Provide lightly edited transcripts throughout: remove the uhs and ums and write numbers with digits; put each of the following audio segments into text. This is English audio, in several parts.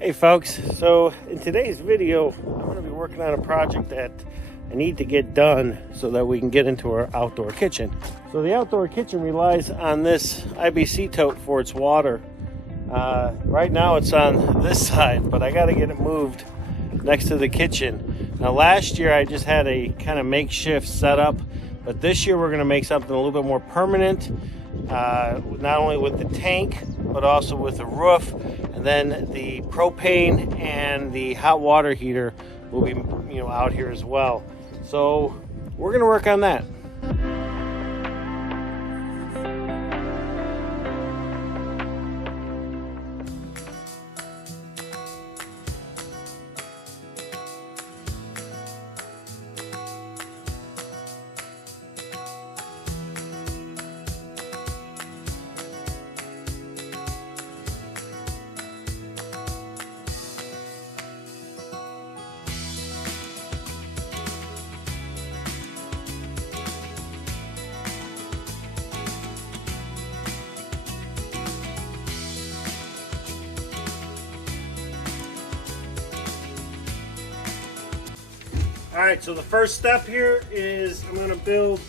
Hey folks, so in today's video I'm going to be working on a project that I need to get done so that we can get into our outdoor kitchen. So the outdoor kitchen relies on this IBC tote for its water. Right now it's on this side, but I got to get it moved next to the kitchen. Now last year I just had a kind of makeshift setup, but this year we're going to make something a little bit more permanent, not only with the tank but also with the roof, and then the propane and the hot water heater will be out here as well. So we're going to work on that. Alright, so the first step here is I'm going to build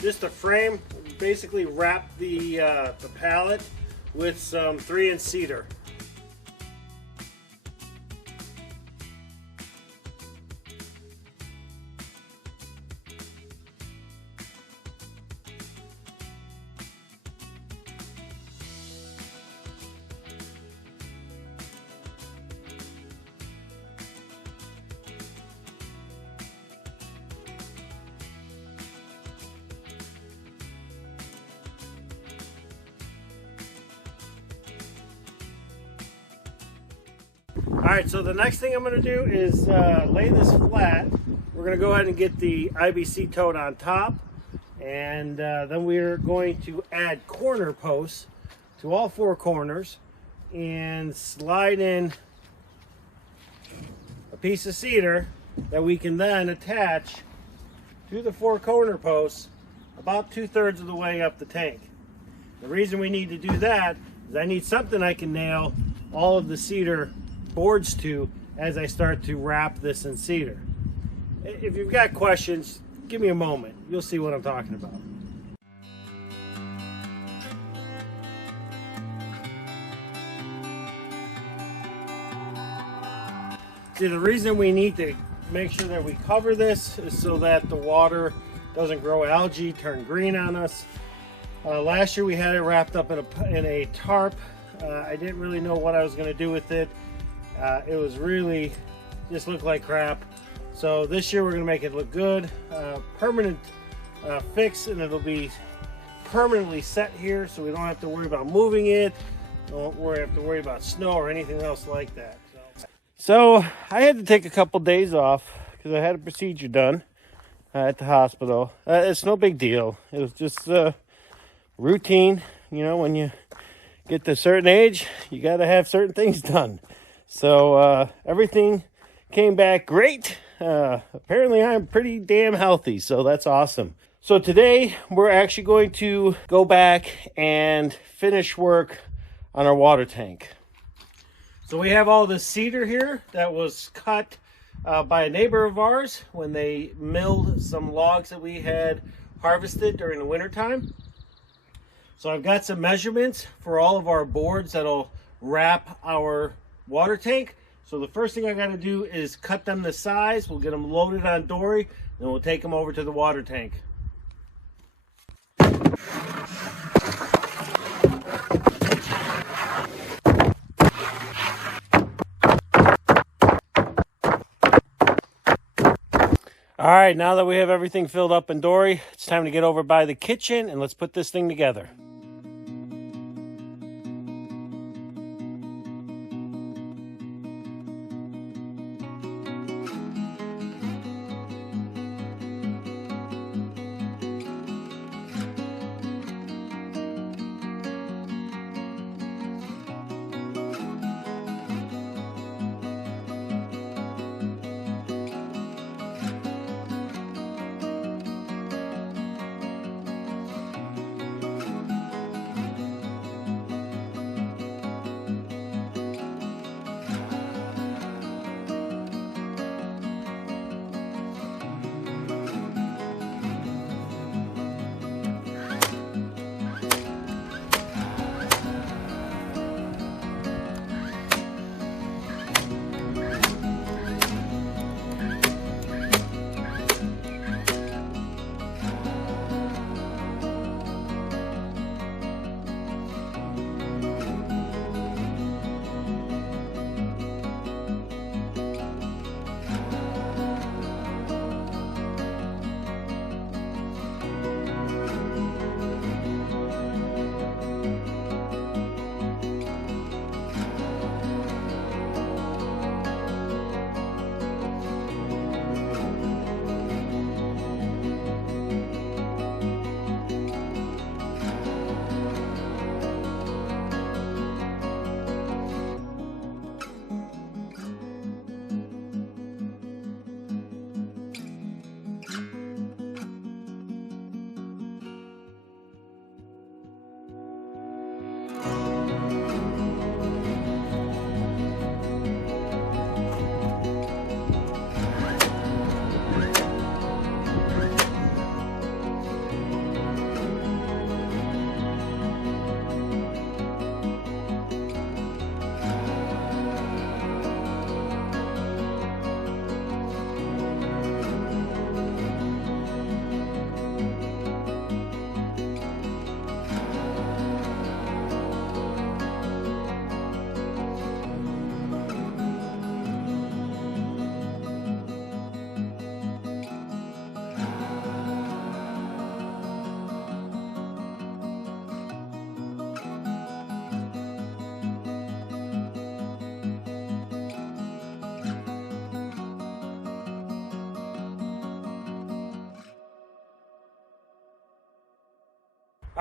just a frame, basically wrap the pallet with some 3-inch cedar. Alright, so the next thing I'm going to do is lay this flat. We're going to go ahead and get the IBC tote on top, and then we're going to add corner posts to all 4 corners and slide in a piece of cedar that we can then attach to the 4 corner posts about 2/3 of the way up the tank. The reason we need to do that is I need something I can nail all of the cedar boards to as I start to wrap this in cedar. If you've got questions, give me a moment. You'll see what I'm talking about. See, the reason we need to make sure that we cover this is so that the water doesn't grow algae, turn green on us. Last year we had it wrapped up in a tarp. I didn't really know what I was going to do with it. It was really just looked like crap. So this year we're going to make it look good, permanent fix, and it'll be permanently set here, so we don't have to worry about moving it. Don't have to worry about snow or anything else like that. So I had to take a couple days off because I had a procedure done at the hospital. It's no big deal. It was just routine. When you get to a certain age, you got to have certain things done. So everything came back great. Apparently I'm pretty damn healthy, so that's awesome. So today we're actually going to go back and finish work on our water tank. So we have all this cedar here that was cut by a neighbor of ours when they milled some logs that we had harvested during the winter time. So I've got some measurements for all of our boards that'll wrap our water tank. So the first thing I got to do is cut them to size. We'll get them loaded on dory, and we'll take them over to the water tank. All right, now that we have everything filled up in dory, it's time to get over by the kitchen and let's put this thing together.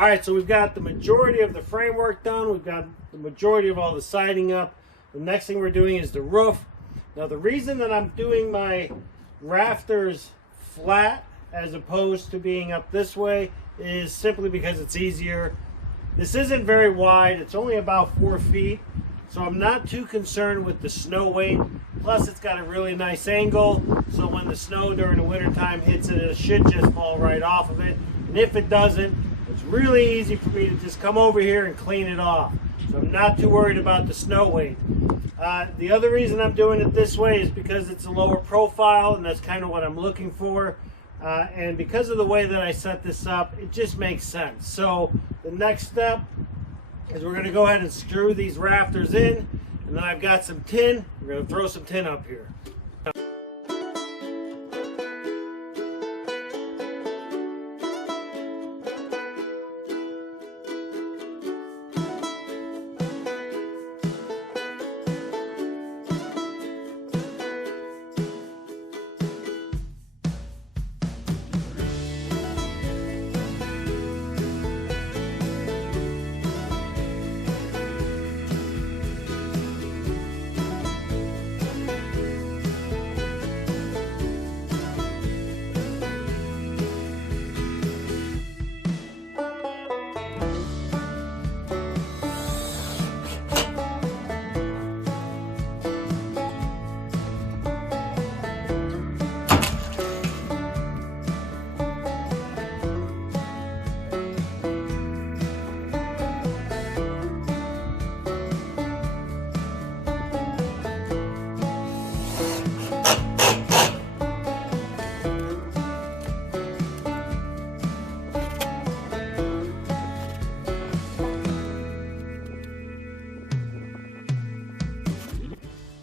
All right, so we've got the majority of the framework done. We've got the majority of all the siding up. The next thing we're doing is the roof. Now the reason that I'm doing my rafters flat as opposed to being up this way is simply because it's easier. This isn't very wide. It's only about 4 feet. So I'm not too concerned with the snow weight. Plus it's got a really nice angle. So when the snow during the winter time hits it, it should just fall right off of it. And if it doesn't, it's really easy for me to just come over here and clean it off. So I'm not too worried about the snow weight. The other reason I'm doing it this way is because it's a lower profile, and that's kind of what I'm looking for. And because of the way that I set this up, it just makes sense. So the next step is we're going to go ahead and screw these rafters in, and then I've got some tin. We're going to throw some tin up here.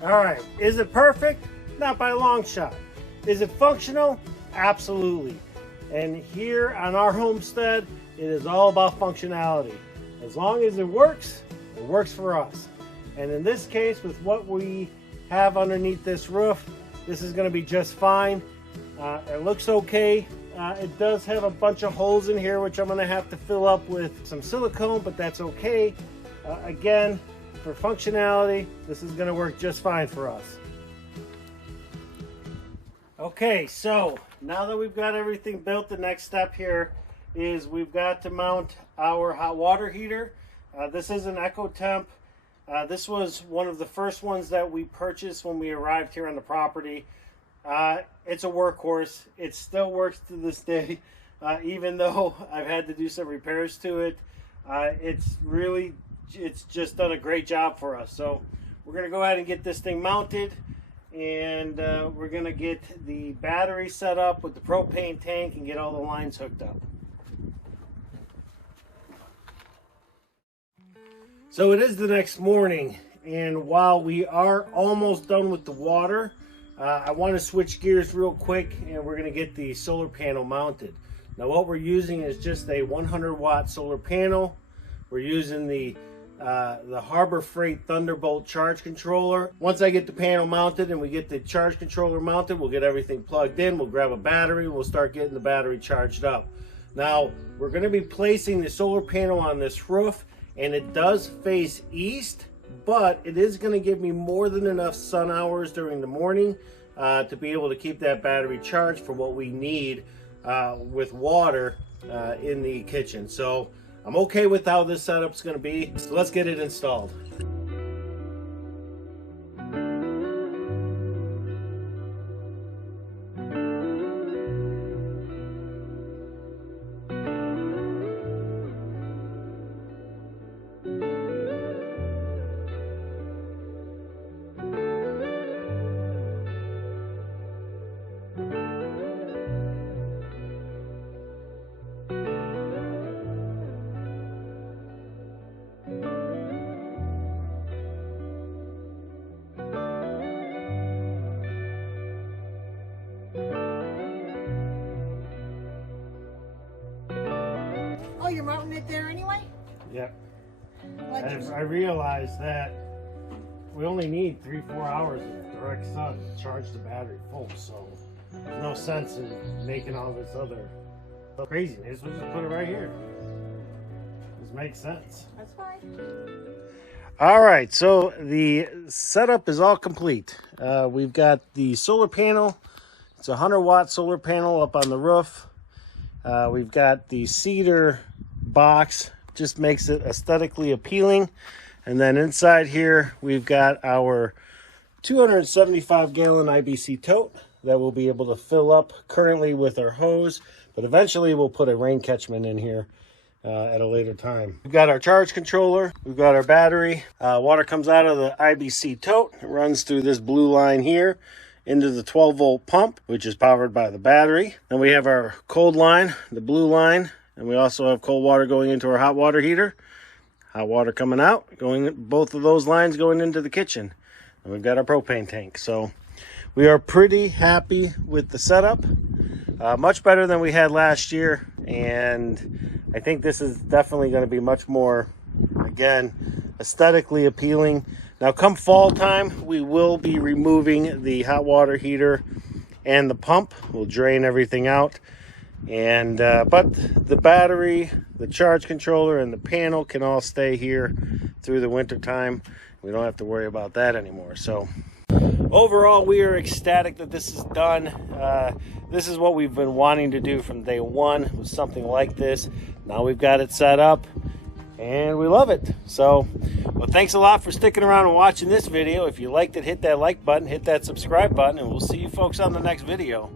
All right, is it perfect? Not by a long shot. Is it functional? Absolutely. And here on our homestead, it is all about functionality. As long as it works for us. And in this case, with what we have underneath this roof, this is gonna be just fine. It looks okay. It does have a bunch of holes in here, which I'm gonna have to fill up with some silicone, but that's okay. Again, for functionality, this is going to work just fine for us. Okay, so now that we've got everything built, the next step here is we've got to mount our hot water heater. This is an EcoTemp. This was one of the first ones that we purchased when we arrived here on the property. It's a workhorse. It still works to this day, even though I've had to do some repairs to it. It's just done a great job for us. So we're going to go ahead and get this thing mounted, and we're going to get the battery set up with the propane tank and get all the lines hooked up. So it is the next morning, and while we are almost done with the water, I want to switch gears real quick, and we're going to get the solar panel mounted. Now what we're using is just a 100-watt solar panel. We're using the Harbor Freight Thunderbolt charge controller. Once I get the panel mounted and we get the charge controller mounted, we'll get everything plugged in. We'll grab a battery. We'll start getting the battery charged up. Now, we're going to be placing the solar panel on this roof, and it does face east, but it is going to give me more than enough sun hours during the morning to be able to keep that battery charged for what we need with water in the kitchen. So I'm okay with how this setup's going to be, so let's get it installed. Oh, you're mounting it there anyway? Yep. I realized that we only need 3-4 hours of direct sun to charge the battery full, so there's no sense in making all this other craziness. We'll just put it right here. This makes sense. That's fine. All right, so the setup is all complete. We've got the solar panel. It's a 100-watt solar panel up on the roof. We've got the cedar box, just makes it aesthetically appealing. And then inside here, we've got our 275-gallon IBC tote that we'll be able to fill up currently with our hose, but eventually we'll put a rain catchment in here at a later time. We've got our charge controller, we've got our battery. Water comes out of the IBC tote, it runs through this blue line here into the 12-volt pump, which is powered by the battery. Then we have our cold line, the blue line, and we also have cold water going into our hot water heater. Hot water coming out, both of those lines going into the kitchen. And we've got our propane tank. So we are pretty happy with the setup. Much better than we had last year, and I think this is definitely going to be much more, again, aesthetically appealing. Now come fall time, we will be removing the hot water heater and the pump. We'll drain everything out, and but the battery, the charge controller, and the panel can all stay here through the winter time. We don't have to worry about that anymore. So overall, we are ecstatic that this is done. This is what we've been wanting to do from day one, with something like this. Now we've got it set up and we love it. So, well, thanks a lot for sticking around and watching this video. If you liked it, hit that like button, hit that subscribe button, and we'll see you folks on the next video.